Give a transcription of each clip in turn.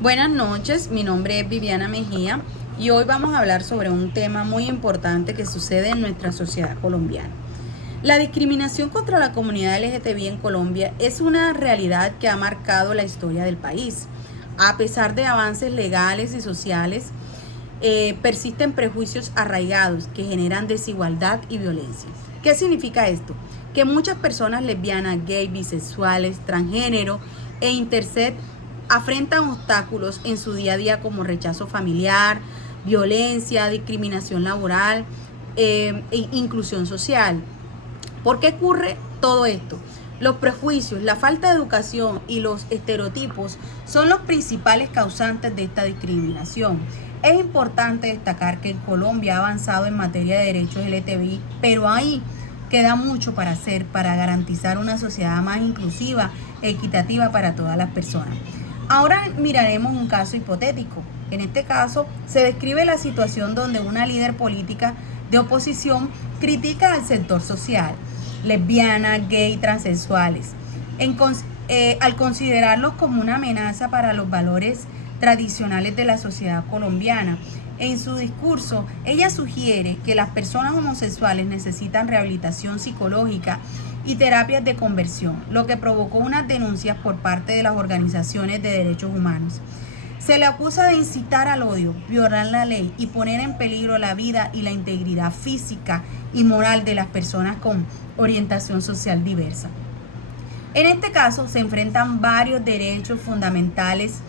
Buenas noches, mi nombre es Viviana Mejía y hoy vamos a hablar sobre un tema muy importante que sucede en nuestra sociedad colombiana. La discriminación contra la comunidad LGTBI en Colombia es una realidad que ha marcado la historia del país. A pesar de avances legales y sociales, persisten prejuicios arraigados que generan desigualdad y violencia. ¿Qué significa esto? Que muchas personas lesbianas, gay, bisexuales, transgénero e intersex afrentan obstáculos en su día a día como rechazo familiar, violencia, discriminación laboral e inclusión social. ¿Por qué ocurre todo esto? Los prejuicios, la falta de educación y los estereotipos son los principales causantes de esta discriminación. Es importante destacar que Colombia ha avanzado en materia de derechos LGTBI, pero ahí queda mucho para hacer para garantizar una sociedad más inclusiva e equitativa para todas las personas. Ahora miraremos un caso hipotético. En este caso se describe la situación donde una líder política de oposición critica al sector social, lesbianas, gay, transexuales, al considerarlos como una amenaza para los valores tradicionales de la sociedad colombiana. En su discurso, ella sugiere que las personas homosexuales necesitan rehabilitación psicológica y terapias de conversión, lo que provocó unas denuncias por parte de las organizaciones de derechos humanos. Se le acusa de incitar al odio, violar la ley y poner en peligro la vida y la integridad física y moral de las personas con orientación social diversa. En este caso se enfrentan varios derechos fundamentales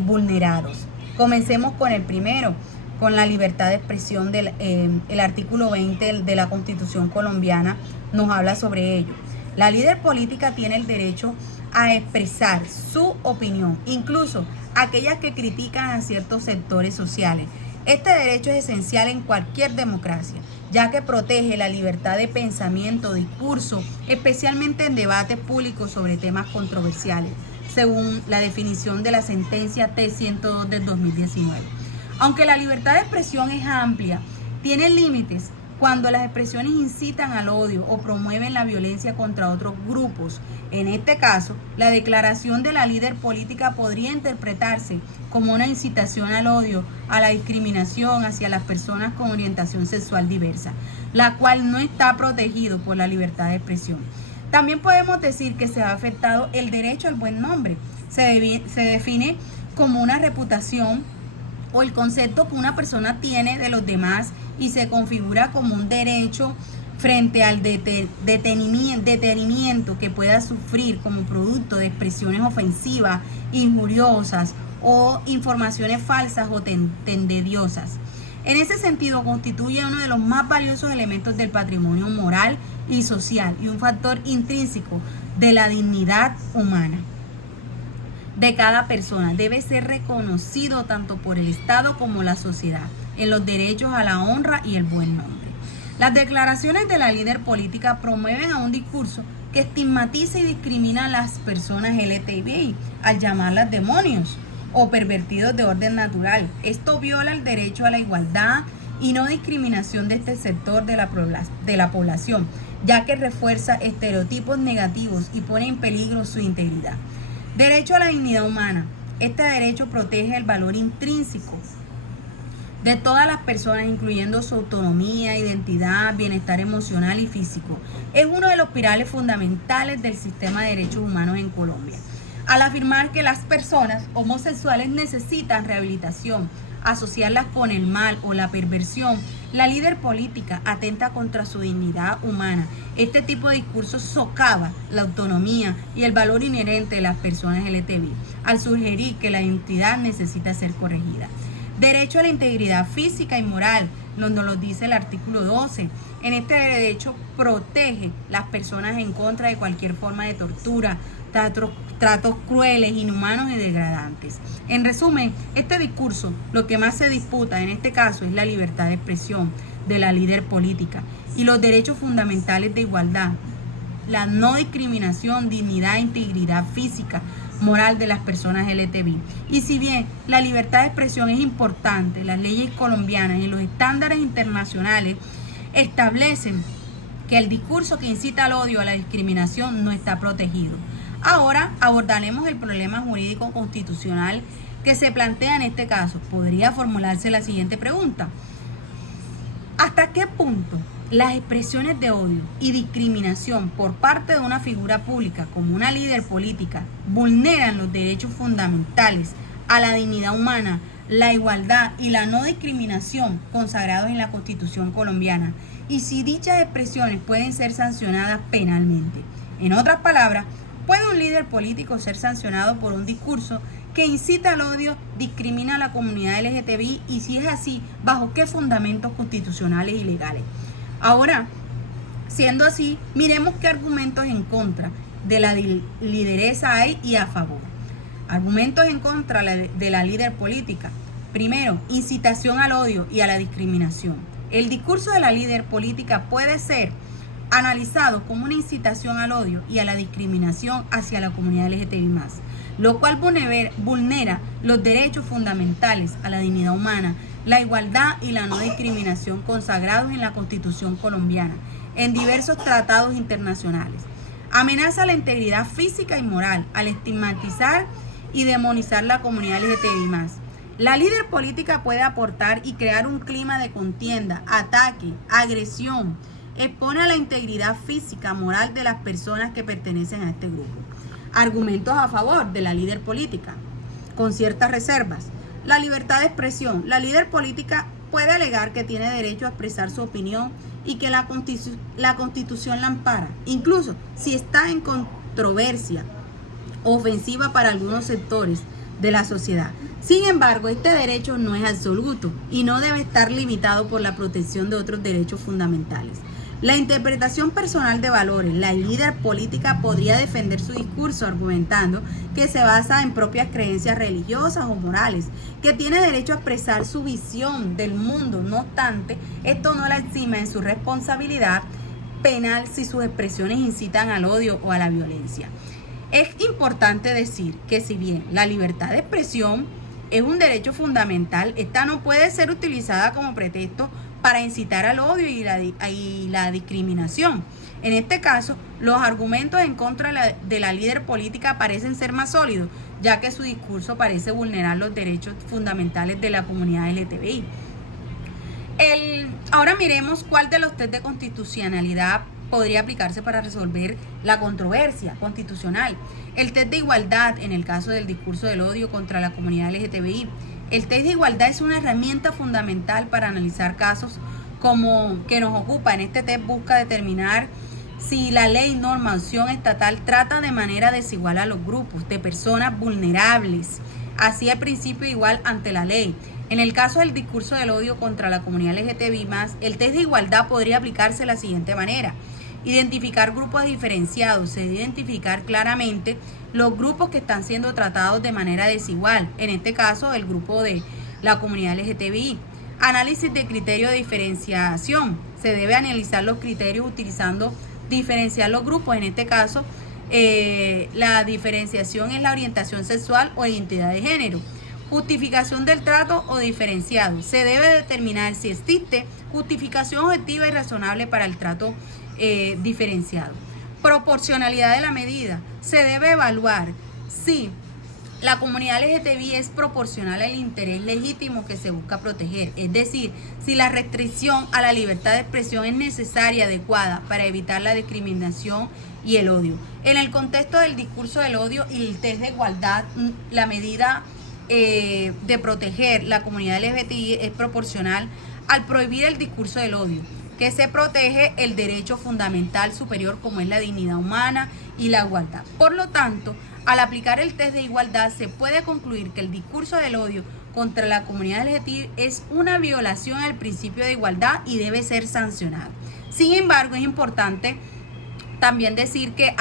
vulnerados. Comencemos con el primero, con la libertad de expresión. El artículo 20 de la Constitución colombiana nos habla sobre ello. La líder política tiene el derecho a expresar su opinión, incluso aquellas que critican a ciertos sectores sociales. Este derecho es esencial en cualquier democracia, ya que protege la libertad de pensamiento, discurso, especialmente en debates públicos sobre temas controversiales, según la definición de la sentencia T-102 del 2019. Aunque la libertad de expresión es amplia, tiene límites cuando las expresiones incitan al odio o promueven la violencia contra otros grupos. En este caso, la declaración de la líder política podría interpretarse como una incitación al odio, a la discriminación hacia las personas con orientación sexual diversa, la cual no está protegido por la libertad de expresión. También podemos decir que se ha afectado el derecho al buen nombre. Se define como una reputación o el concepto que una persona tiene de los demás y se configura como un derecho frente al detenimiento que pueda sufrir como producto de expresiones ofensivas, injuriosas o informaciones falsas o tendenciosas. En ese sentido, constituye uno de los más valiosos elementos del patrimonio moral y social y un factor intrínseco de la dignidad humana de cada persona. Debe ser reconocido tanto por el Estado como la sociedad en los derechos a la honra y el buen nombre. Las declaraciones de la líder política promueven a un discurso que estigmatiza y discrimina a las personas LGTBI al llamarlas demonios o pervertidos de orden natural. Esto viola el derecho a la igualdad y no discriminación de este sector de la población, ya que refuerza estereotipos negativos y pone en peligro su integridad. Derecho a la dignidad humana. Este derecho protege el valor intrínseco de todas las personas, incluyendo su autonomía, identidad, bienestar emocional y físico. Es uno de los pilares fundamentales del sistema de derechos humanos en Colombia. Al afirmar que las personas homosexuales necesitan rehabilitación, asociarlas con el mal o la perversión, la líder política atenta contra su dignidad humana. Este tipo de discurso socava la autonomía y el valor inherente de las personas LGTBI, al sugerir que la identidad necesita ser corregida. Derecho a la integridad física y moral, nos lo dice el artículo 12. En este derecho protege las personas en contra de cualquier forma de tortura, tratos crueles, inhumanos y degradantes. En resumen, este discurso, lo que más se disputa en este caso es la libertad de expresión de la líder política y los derechos fundamentales de igualdad, la no discriminación, dignidad e integridad física, moral de las personas LGTBI. Y si bien la libertad de expresión es importante, las leyes colombianas y los estándares internacionales establecen que el discurso que incita al odio o a la discriminación no está protegido. Ahora abordaremos el problema jurídico constitucional que se plantea en este caso. Podría formularse la siguiente pregunta: ¿hasta qué punto las expresiones de odio y discriminación por parte de una figura pública como una líder política vulneran los derechos fundamentales a la dignidad humana, la igualdad y la no discriminación consagrados en la Constitución colombiana? Y si dichas expresiones pueden ser sancionadas penalmente. En otras palabras, ¿puede un líder político ser sancionado por un discurso que incita al odio, discrimina a la comunidad LGTBI? Y si es así, ¿bajo qué fundamentos constitucionales y legales? Ahora, siendo así, miremos qué argumentos en contra de la lideresa hay y a favor. Argumentos en contra de la líder política. Primero, incitación al odio y a la discriminación. El discurso de la líder política puede ser analizado como una incitación al odio y a la discriminación hacia la comunidad LGTBI+, lo cual vulnera los derechos fundamentales a la dignidad humana, la igualdad y la no discriminación consagrados en la Constitución colombiana, en diversos tratados internacionales. Amenaza la integridad física y moral al estigmatizar y demonizar la comunidad LGTBI+. La líder política puede aportar y crear un clima de contienda, ataque, agresión. Expone a la integridad física, moral de las personas que pertenecen a este grupo. Argumentos a favor de la líder política, con ciertas reservas. La libertad de expresión. La líder política puede alegar que tiene derecho a expresar su opinión y que la Constitución la ampara, incluso si está en controversia ofensiva para algunos sectores de la sociedad. Sin embargo, este derecho no es absoluto y no debe estar limitado por la protección de otros derechos fundamentales. La interpretación personal de valores. La líder política podría defender su discurso argumentando que se basa en propias creencias religiosas o morales, que tiene derecho a expresar su visión del mundo. No obstante, esto no la exime en su responsabilidad penal si sus expresiones incitan al odio o a la violencia. Es importante decir que si bien la libertad de expresión es un derecho fundamental, esta no puede ser utilizada como pretexto para incitar al odio y la discriminación. En este caso, los argumentos en contra de la líder política parecen ser más sólidos, ya que su discurso parece vulnerar los derechos fundamentales de la comunidad LGTBI. Ahora miremos cuál de los test de constitucionalidad podría aplicarse para resolver la controversia constitucional. El test de igualdad en el caso del discurso del odio contra la comunidad LGTBI. El test de igualdad es una herramienta fundamental para analizar casos como que nos ocupa. En este test busca determinar si la ley, norma, acción estatal trata de manera desigual a los grupos de personas vulnerables. Así el principio igual ante la ley. En el caso del discurso del odio contra la comunidad LGTBI+, el test de igualdad podría aplicarse de la siguiente manera. Identificar grupos diferenciados. Se debe identificar claramente los grupos que están siendo tratados de manera desigual. En este caso, el grupo de la comunidad LGTBI. Análisis de criterio de diferenciación. Se debe analizar los criterios diferenciar los grupos. En este caso, la diferenciación es la orientación sexual o identidad de género. Justificación del trato o diferenciado. Se debe determinar si existe justificación objetiva y razonable para el trato diferenciado. Proporcionalidad de la medida. Se debe evaluar si la comunidad LGTBI es proporcional al interés legítimo que se busca proteger, es decir, si la restricción a la libertad de expresión es necesaria, adecuada para evitar la discriminación y el odio. En el contexto del discurso del odio y el test de igualdad, la medida de proteger la comunidad LGBTI es proporcional al prohibir el discurso del odio, que se protege el derecho fundamental superior como es la dignidad humana y la igualdad. Por lo tanto, al aplicar el test de igualdad se puede concluir que el discurso del odio contra la comunidad LGBTI es una violación al principio de igualdad y debe ser sancionado. Sin embargo, es importante también decir que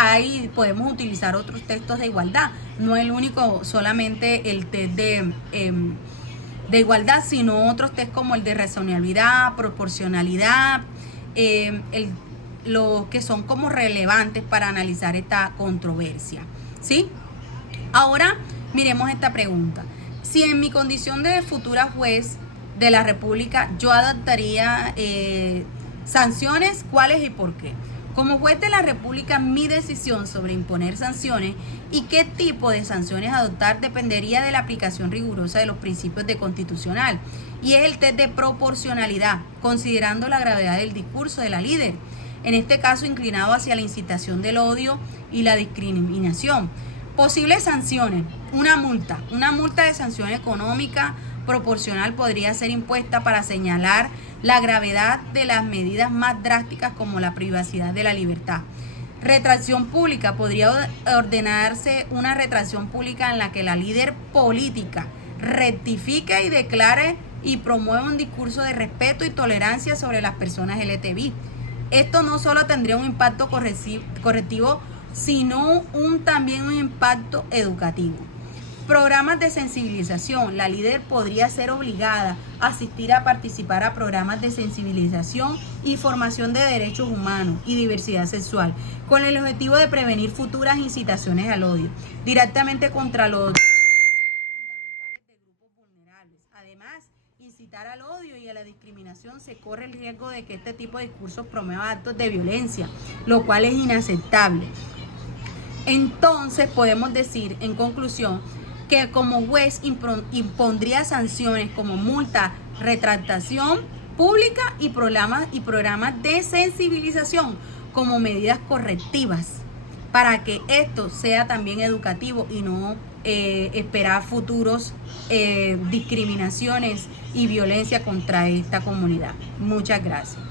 podemos utilizar otros textos de igualdad, no el único, solamente el test de igualdad, sino otros test como el de razonabilidad, proporcionalidad, los que son como relevantes para analizar esta controversia, ¿sí? Ahora miremos esta pregunta. Si en mi condición de futura juez de la República yo adoptaría sanciones, ¿cuáles y por qué? Como juez de la República, mi decisión sobre imponer sanciones y qué tipo de sanciones adoptar dependería de la aplicación rigurosa de los principios de constitucional, y es el test de proporcionalidad, considerando la gravedad del discurso de la líder, en este caso inclinado hacia la incitación del odio y la discriminación. Posibles sanciones: una multa de sanción económica proporcional podría ser impuesta para señalar la gravedad de las medidas más drásticas, como la privacidad de la libertad. Retracción pública: podría ordenarse una retracción pública en la que la líder política rectifique y declare y promueva un discurso de respeto y tolerancia sobre las personas LGTBI. Esto no solo tendría un impacto correctivo, sino también un impacto educativo. Programas de sensibilización: la líder podría ser obligada a asistir a participar a programas de sensibilización y formación de derechos humanos y diversidad sexual, con el objetivo de prevenir futuras incitaciones al odio, directamente contra los fundamentales de grupos vulnerables. Además, incitar al odio y a la discriminación, se corre el riesgo de que este tipo de discursos promueva actos de violencia, lo cual es inaceptable. Entonces, podemos decir, en conclusión, que como juez impondría sanciones como multa, retractación pública y programas de sensibilización como medidas correctivas, para que esto sea también educativo y no esperar futuros discriminaciones y violencia contra esta comunidad. Muchas gracias.